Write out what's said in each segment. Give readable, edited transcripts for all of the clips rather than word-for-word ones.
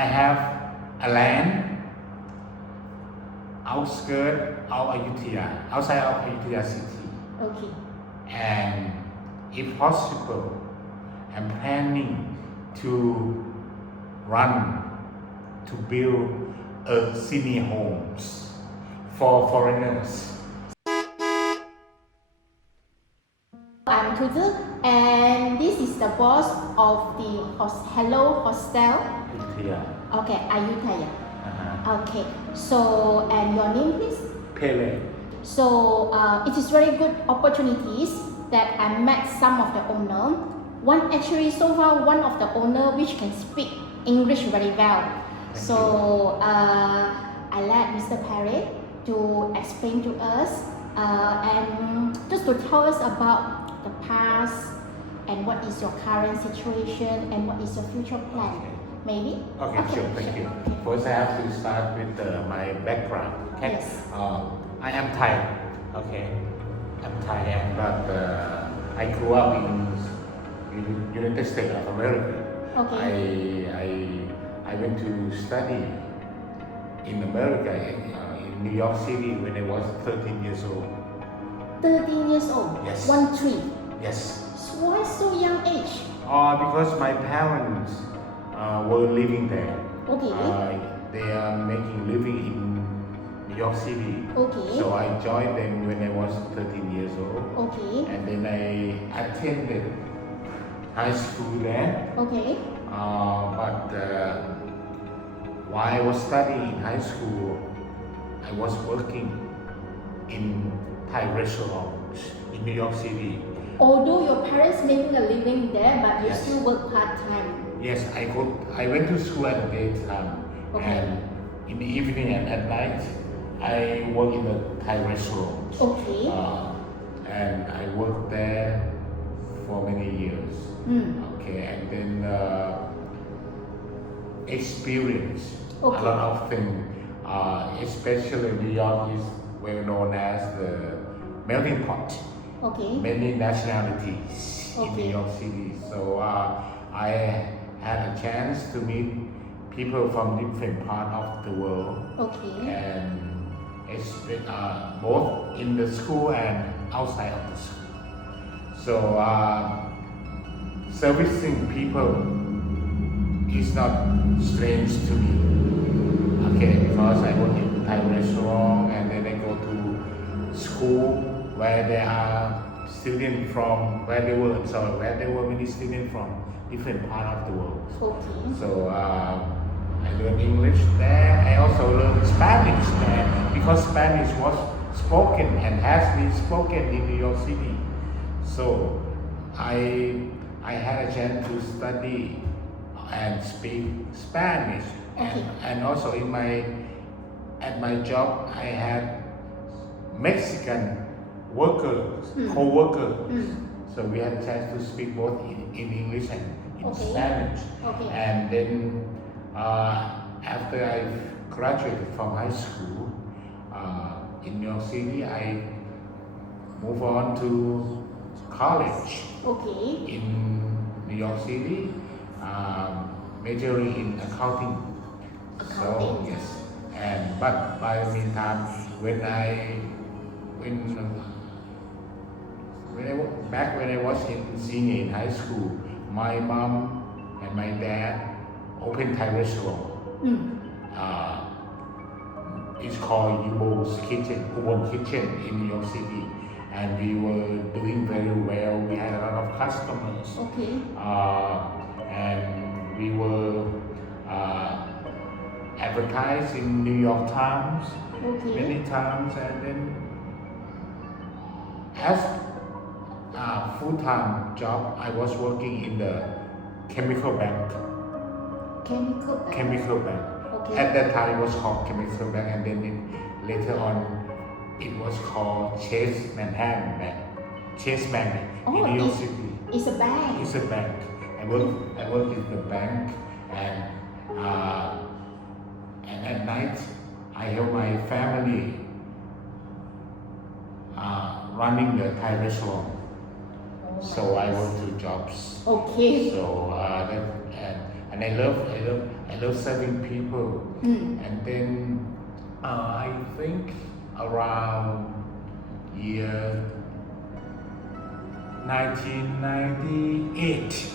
I have a land outskirt of Ayutthaya, outside of Ayutthaya city. Okay. And if possible, I'm planning to build a senior homes for foreigners. I'm Tuzi, and this is the boss of the Hello Hostel. Ayutthaya. Okay, Ayutthaya. Uh-huh. Okay, so and your name please? Pele. So it is very good opportunities that I met some of the owner. One of the owner which can speak English very well. So I let Mr. Perry to explain to us and just to tell us about the past and what is your current situation and what is your future plan. Okay. Maybe? Okay, sure, thank you. First, I have to start with my background. Okay? Yes. I am Thai. Okay, I'm Thai, but I grew up in United States of America. Okay. I went to study in America in New York City when I was 13 years old. 13 years old? Yes. 13? Yes. Why so young age? Because my parents were living there. Okay. They are making living in New York City. Okay. So I joined them when I was 13 years old. Okay. And then I attended high school there. Okay. But while I was studying in high school, I was working in Thai restaurants in New York City. Although your parents making a living there, but you Yes. still work part-time. Yes, I went to school at the daytime, Okay. and in the evening and at night, I work in the Thai restaurant. Okay. And I worked there for many years. Okay, and then experience a Okay. lot of things. Especially New York is well known as the melting pot. Okay. Many nationalities in Okay. New York City. So I had a chance to meet people from different parts of the world, Okay. and both in the school and outside of the school. So servicing people is not strange to me. Okay, because I work in Thai restaurant and then I go to school where there are students from where there were many students from different parts of the world. Okay. So I learned English there. I also learned Spanish there because Spanish was spoken and has been spoken in New York City. So I had a chance to study and speak Spanish. Okay. And also at my job I had Mexican workers, co-workers. So we had a chance to speak both in English and in Okay. Spanish. Okay. And then after I graduated from high school in New York City, I moved on to college Okay. in New York City, majoring in accounting. So Accounting. yes, but by the meantime, when I was in senior in high school, my mom and my dad opened Thai restaurant. It's called Ubon's Kitchen in New York City, and we were doing very well. We had a lot of customers. Okay. And we were advertised in New York Times many times, and then as a full-time job, I was working in the chemical bank. Chemical bank. Okay. At that time, it was called Chemical Bank, and then later on, it was called Chase Manhattan Bank. Chase Bank in New York City. It's a bank. It's a bank. I work in the bank, and at night, I help my family running the Thai restaurant. So I work two jobs. Okay. So and I I love serving people. And then I think around year 1998,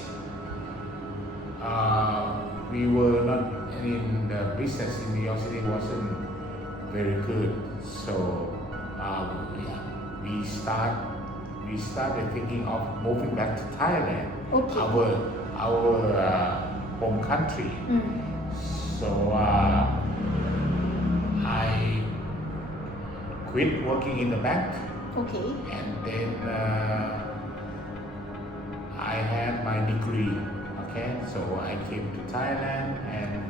we were not in the business in New York City wasn't very good. So we started thinking of moving back to Thailand, Okay. our home country. So I quit working in the bank, Okay. and then I had my degree. Okay, so I came to Thailand and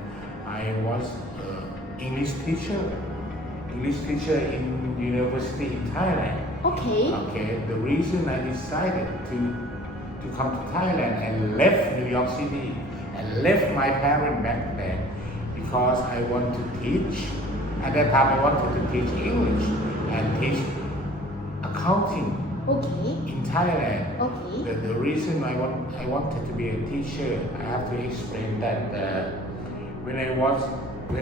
I was English teacher in university in Thailand. Okay. Okay, the reason I decided to come to Thailand and left New York City and left my parents back there because I want to teach. At that time, I wanted to teach English and teach accounting Okay. in Thailand. Okay. The reason I wanted to be a teacher, I have to explain that when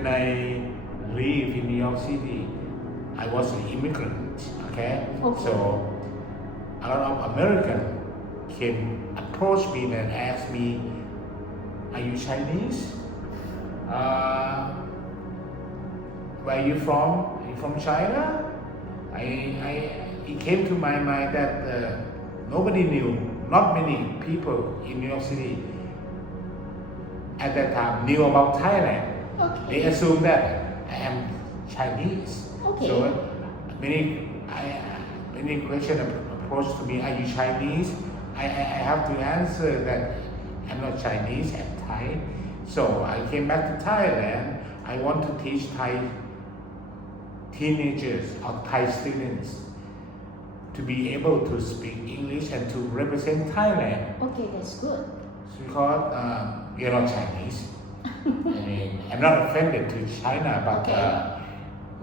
I live in New York City, I was an immigrant. Okay, Okay. so a lot of Americans approached me and asked me, "Are you Chinese? Where are you from? Are you from China?" It came to my mind that nobody knew, not many people in New York City at that time knew about Thailand. Okay. They assumed that I am Chinese. Okay. So many questions approached to me, "Are you Chinese?" I have to answer that I'm not Chinese, I'm Thai. So I came back to Thailand. I want to teach Thai teenagers or Thai students to be able to speak English and to represent Thailand. Okay, that's good. Because we are not Chinese. I mean, I'm not offended to China, but Okay.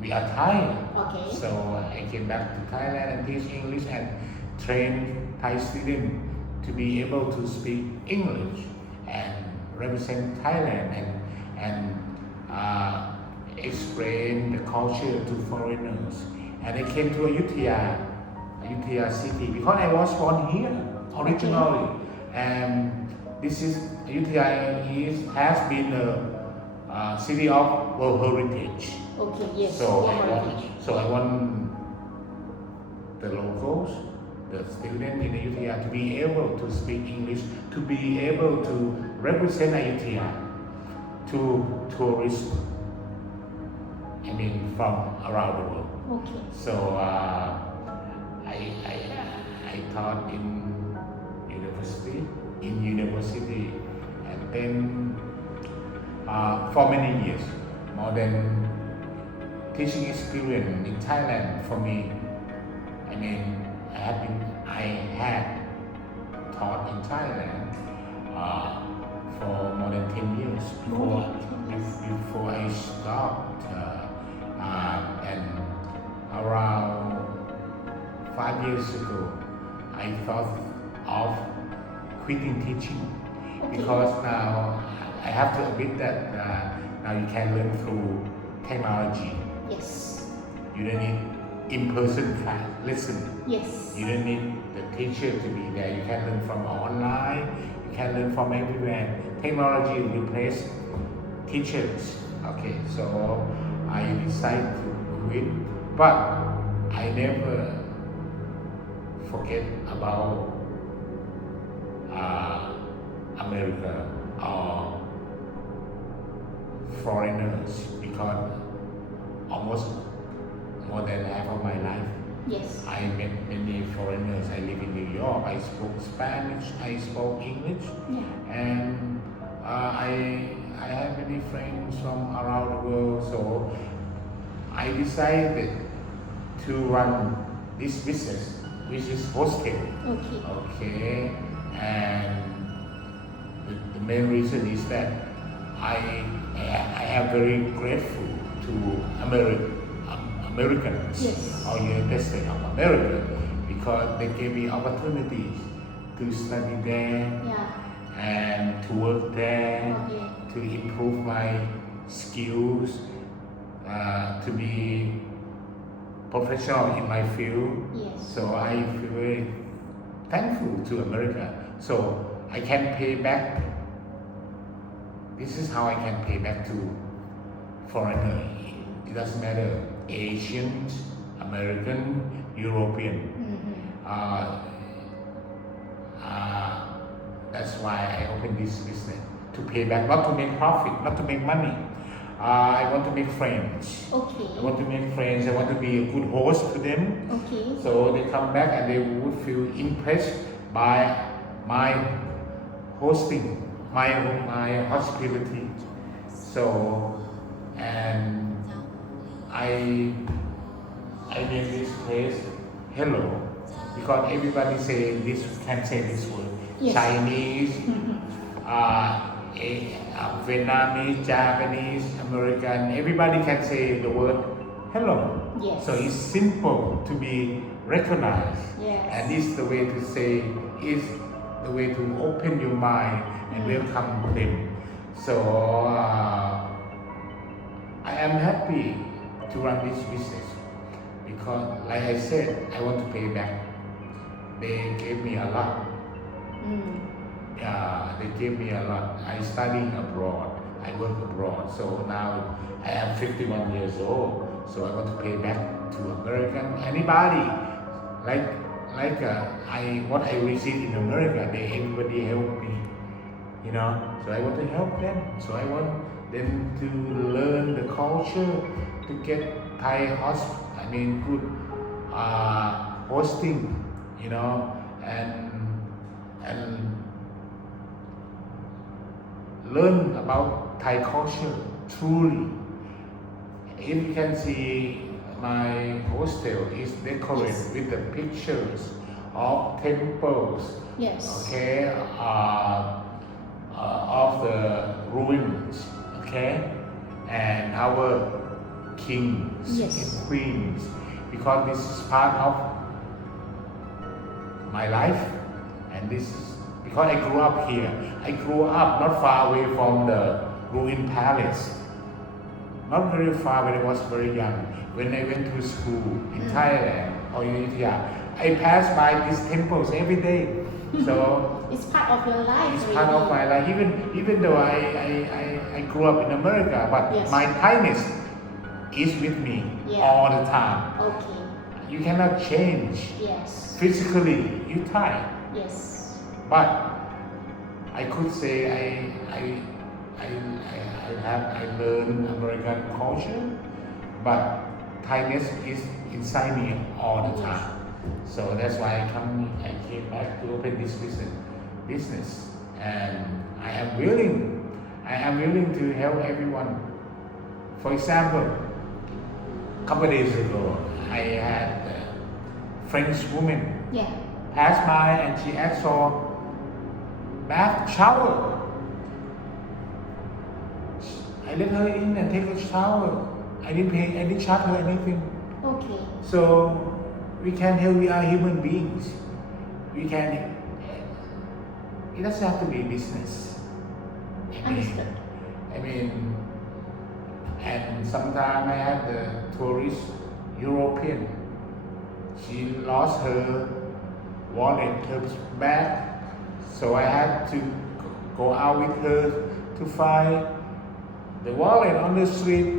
we are Thai. Okay. So I came back to Thailand and teach English and train Thai students to be able to speak English and represent Thailand and explain the culture to foreigners. And I came to Ayutthaya city because I was born here originally. And this is Ayutthaya has been a city of World Heritage. Okay, yes. So World I want, Heritage. so I want the locals, the students in Ayutthaya to be able to speak English, to be able to represent Ayutthaya to tourists, I mean from around the world. Okay. So I taught in university, and then for many years, more than teaching experience in Thailand for me. I mean, I had taught in Thailand for more than 10 years before I stopped, and around 5 years ago, I thought of quitting teaching. Okay. Because now I have to admit that now you can learn through technology. Yes. You don't need in-person class lesson. Yes. You don't need the teacher to be there. You can learn from online. You can learn from everywhere. Technology replaces teachers. Okay, so I decided to quit, but I never forget about America or foreigners, because almost more than half of my life Yes. I met many foreigners. I live in New York. I spoke Spanish. I spoke English, Yeah. and I have many friends from around the world. So I decided to run this business, which is hostel. Okay. Okay, and the main reason is that I am very grateful to Americans Yes. or United States of America, because they gave me opportunities to study there, Yeah. and to work there, Okay. to improve my skills, to be professional in my field. Yes. So I feel very thankful to America. So I can pay back. This is how I can pay back to foreigner. It doesn't matter, Asian, American, European. That's why I opened this business, to pay back, not to make profit, not to make money. I want to make friends. Okay. I want to make friends. I want to be a good host to them. Okay. So they come back and they would feel impressed by my hosting, my hospitality. So, and I name this place Hello, because everybody can say this word. Yes. Chinese, Vietnamese, Japanese, American, everybody can say the word hello. Yes. So it's simple to be recognized. Yes. And it's the way to say, is the way to open your mind and welcome them. So I am happy to run this business because, like I said, I want to pay back. They gave me a lot. They gave me a lot. I studying abroad. I work abroad. So now I am 51 years old. So I want to pay back to American. Anybody what I received in America, everybody helped me. You know. So I want to help them. So I want them to learn the culture, to get Thai good hosting. You know, and learn about Thai culture truly. If you can see, my hostel is decorated with the pictures of temples. Yes. Okay, of the ruins. Okay, and our kings Yes. and queens, because this is part of my life, and this is because I grew up here. I grew up not far away from the ruined palace. Not very far when I was very young. When I went to school in Thailand or in India, I passed by these temples every day. So It's part of your life. it's part of my life. Even though I grew up in America, but Yes. my Thainess is with me all the time. Okay. You cannot change. Yes. Physically, you Thai. Yes. But I could say I learned American culture, but Thainess is inside me all the time. So that's why I came back to open this business, and I am willing to help everyone. For example, a couple of days ago, I had a French woman pass by and she asked for bath shower. I let her in and take a shower. I didn't charge her anything. Okay. So we can help. We are human beings. We can. It doesn't have to be business. Understood. And sometimes I have the tourist European. She lost her wallet, her bag. So I had to go out with her to find the wallet on the street.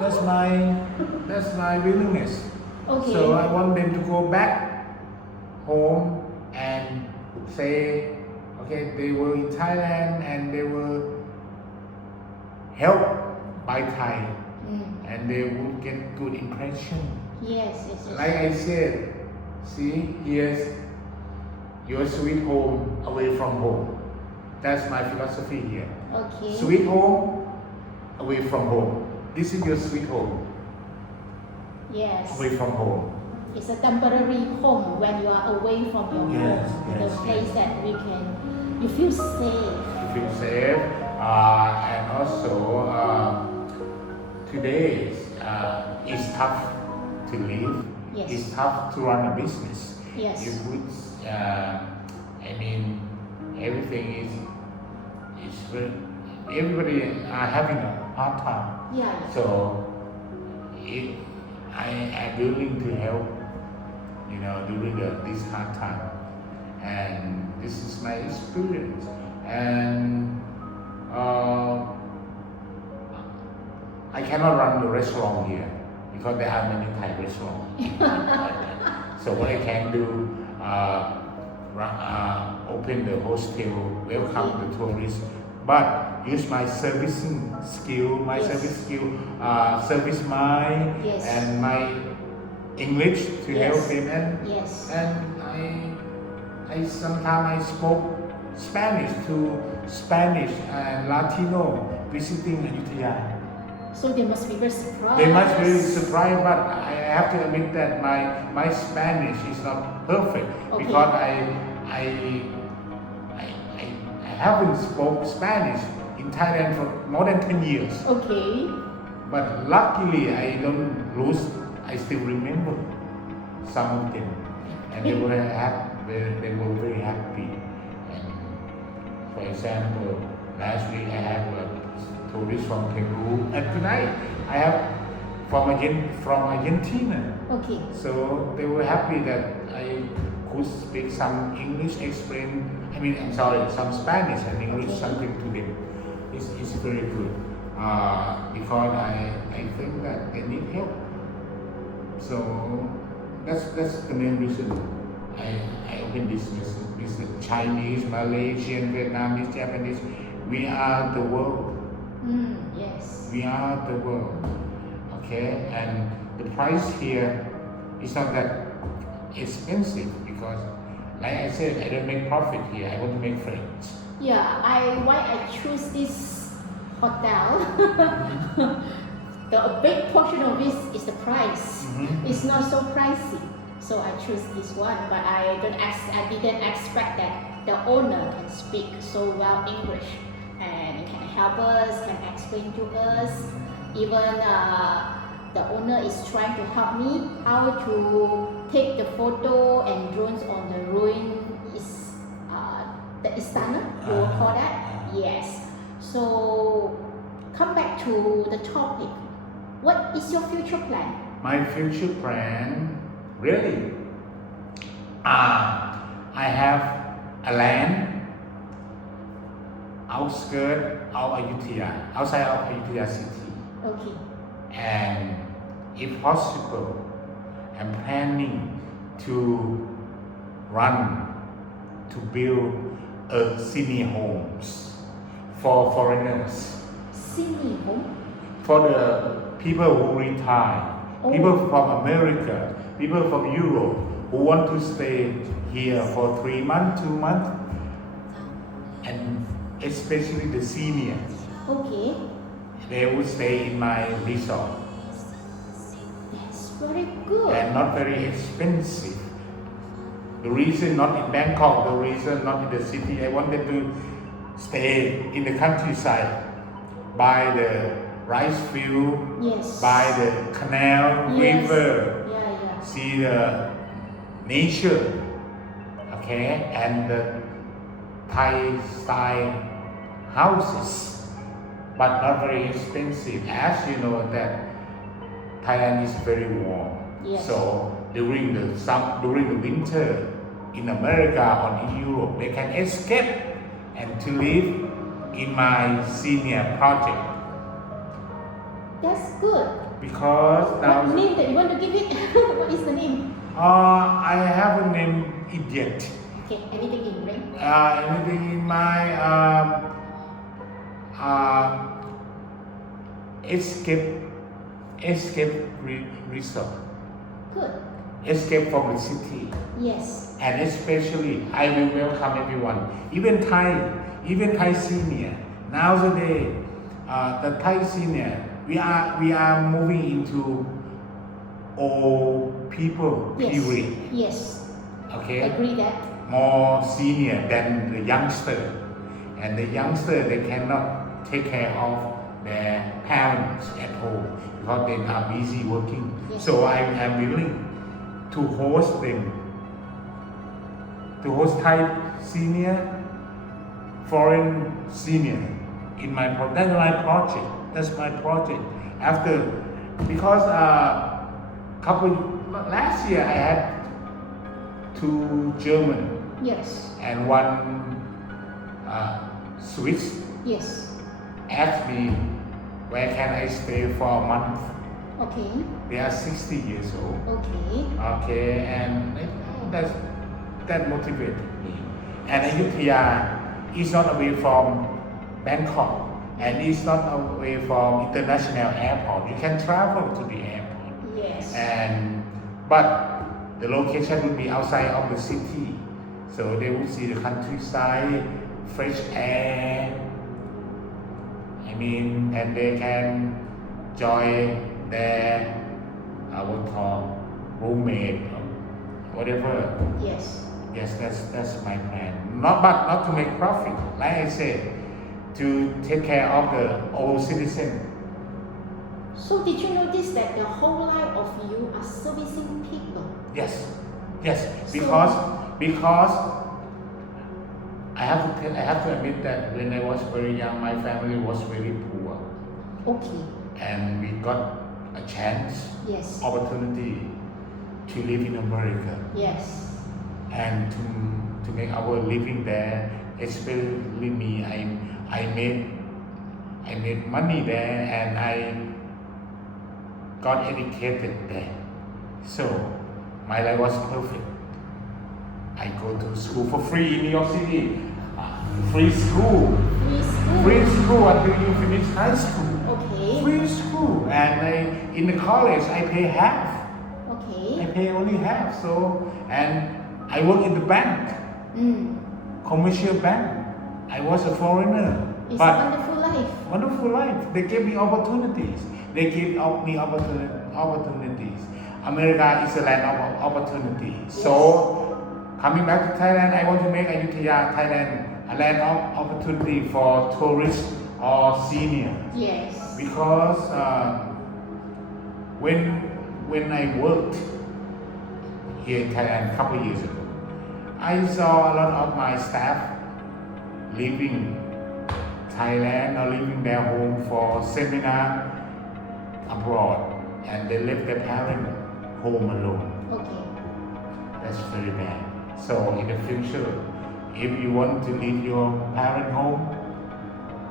That's my willingness. Okay. So I want them to go back home and say, okay, they were in Thailand and they were helped by Thai, and they would get good impression. Yes. Like I said, see, here's your sweet home away from home. That's my philosophy here. Okay. Sweet home away from home. This is your sweet home Yes. away from home. It's a temporary home when you are away from your Yes, home. yes, The place that you feel safe. You feel safe, and also today it's tough to live. Yes. It's tough to run a business. Yes. You would, everything is very, everybody are having a hard time. Yeah. So I am willing to help, during this hard time, and this is my experience. And I cannot run the restaurant here because there are many Thai restaurants. So what I can do, open the hostel, welcome the tourists, but use my servicing skill, service mind, and my English to help them. And I sometimes I spoke Spanish to Spanish and Latino visiting Ayutthaya. So they must be very surprised. They must be surprised, but I have to admit that my Spanish is not perfect because I haven't spoke Spanish in Thailand for more than 10 years. Okay. But luckily I don't lose. I still remember some of them, and they were very happy. And for example, last week I had a tourist from Peru, and tonight I have from Argentina. Okay. So they were happy that I could speak some English, some Spanish and English, something to them. It's very good because I think that they need help. So that's the main reason I opened this business. Chinese, Malaysian, Vietnamese, Japanese, we are the world. Yes. We are the world. Okay, and the price here is not that expensive because, like I said, I don't make profit here. I want to make friends. Yeah, why I choose this hotel. The big portion of this is the price. It's not so pricey, so I choose this one. But I didn't expect that the owner can speak so well English and can help us, can explain to us. Even the owner is trying to help me how to take the photo and drones on the ruin the istana, you will call that? Yes. So come back to the topic. What is your future plan? My future plan, really, I have a land outside of Ayutthaya city. Okay. And if possible, I'm planning to build senior homes for foreigners. Senior home? For the people who retire, people from America, people from Europe who want to stay here for 3 months, 2 months, and especially the seniors. Okay. They would stay in my resort. That's very good. And not very expensive. The reason not in Bangkok, the reason not in the city, I wanted to stay in the countryside by the rice field, by the canal, river, see the nature, okay, and the Thai style houses, but not very expensive. As you know that Thailand is very warm, so during the winter in America or in Europe, they can escape and to live in my senior project. That's good. Because now. What name that you want to give it? What is the name? I haven't named it yet. Okay, anything in brain? Anything in my escape resort. Good. Escape from the city. Yes. And especially, I will welcome everyone, even Thai senior. Nowadays, the Thai senior, we are moving into old people period. Yes. Okay. Agree that. More senior than the youngster, and the youngster they cannot take care of their parents at home because they are busy working. So I am willing to host them, to host Thai senior foreign senior in my that's my project. That's my project. After because last year I had 2 German Yes. and 1 Swiss Yes. asked me where can I stay for a month. Okay. They are 60 years old. Okay. Okay, and that motivated me. And Ayutthaya is not away from Bangkok, and it's not away from international airport. You can travel to the airport. Yes. But the location will be outside of the city, so they will see the countryside, fresh air. And they can join their roommate or whatever. Yes. Yes, that's my plan. Not to make profit, like I said, to take care of the old citizen. So did you notice that the whole life of you are servicing people? Yes, So- because I have to admit that when I was very young, my family was very poor, Okay. and we got a chance, Yes. opportunity to live in America Yes. and to make our living there. Especially me, I made money there and I got educated there. So my life was perfect. I go to school for free in New York City. Free school. Free school. Free school until you finish high school. Okay. Free school. And in the college, I pay half. I Okay. pay only half. And I work in the bank, commercial bank. I was a foreigner. It's but a wonderful life. wonderful life. They gave me opportunities. They gave me opportunities. America is a land of opportunity. So, coming back to Thailand, I want to make Ayutthaya, Thailand, a land of opportunity for tourists or seniors. Yes. Because when I worked here in Thailand a couple years ago, I saw a lot of my staff leaving Thailand or leaving their home for seminar abroad, and they left their parent home alone. Okay. That's very bad. So in the future, if you want to leave your parent home,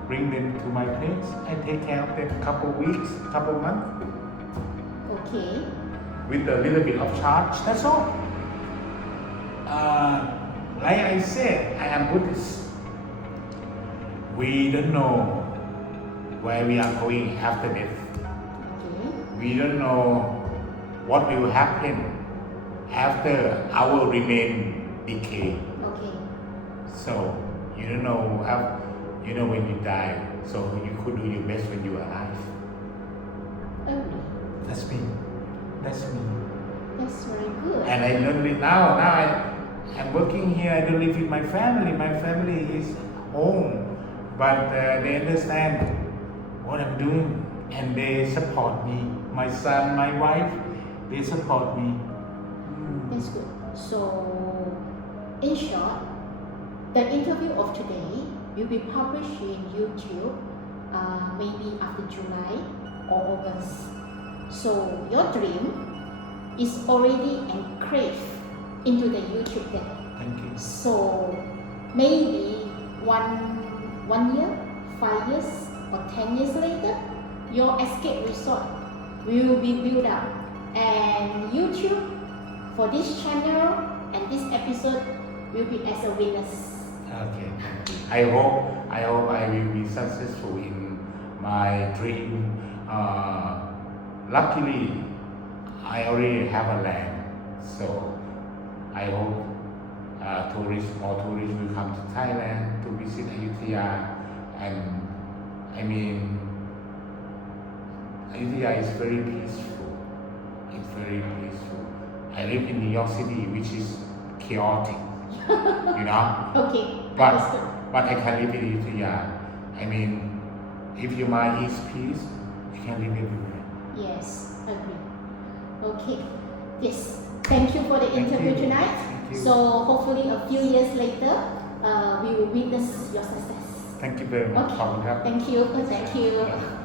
bring them to my place. I take care of them a couple weeks, couple months, Okay. with a little bit of charge. That's all. Like I said, I am Buddhist. We don't know where we are going after death. Okay. We don't know what will happen after our remain decay. Okay. So you don't know when you die. So you could do your best when you are alive. Oh, That's me. that's very good. And I learned it now. I'm working here. I don't live with my family. My family is home, but they understand what I'm doing and they support me. My son, my wife, they support me. That's good. So, in short, the interview of today will be published in YouTube maybe after July or August. So, your dream is already engraved into the YouTube there. Thank you. So, maybe one year, 5 years, or 10 years later, your escape resort will be built up, and YouTube for this channel and this episode will be as a winners. Okay. I hope I will be successful in my dream. Luckily, I already have a land, so I hope tourists will come to Thailand to visit Ayutthaya, and Ayutthaya is very peaceful. It's very peaceful. I live in New York City, which is chaotic, Okay, But understood. I can live in Ayutthaya. If your mind is peace, you can live everywhere. Yes, agree. Okay, yes. Thank you for the Thank interview you. tonight. Thank you. So hopefully a few years later, we will witness your success. Thank you very much ขอบคุณครับ Thank you. Thank you.